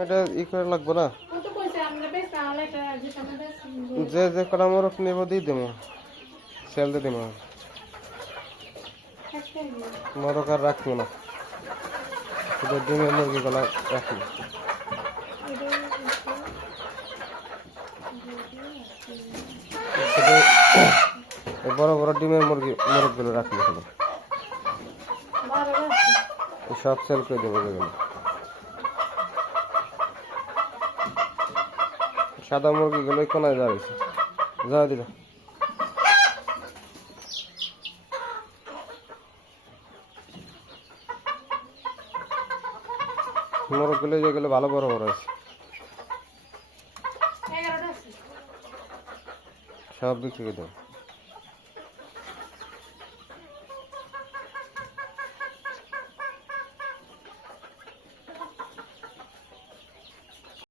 এটা ই করে লাগবো না যে যে কটা মোরগ নেব দিয়ে দেবো সেল দিয়ে দেবো মোরগ আর রাখবো না শুধু ডিমের মুরগিগুলো রাখবো বড় বড় ডিমের মোরগগুলো রাখবো শুধু সব সেল করে দেবো যেগুলো সাদা মুরগিগুলো কোনায় যাচ্ছে যা দিল মোরগগুলো যেগুলো ভালো বড় বড় আছে সব বিক্রি করে দেবো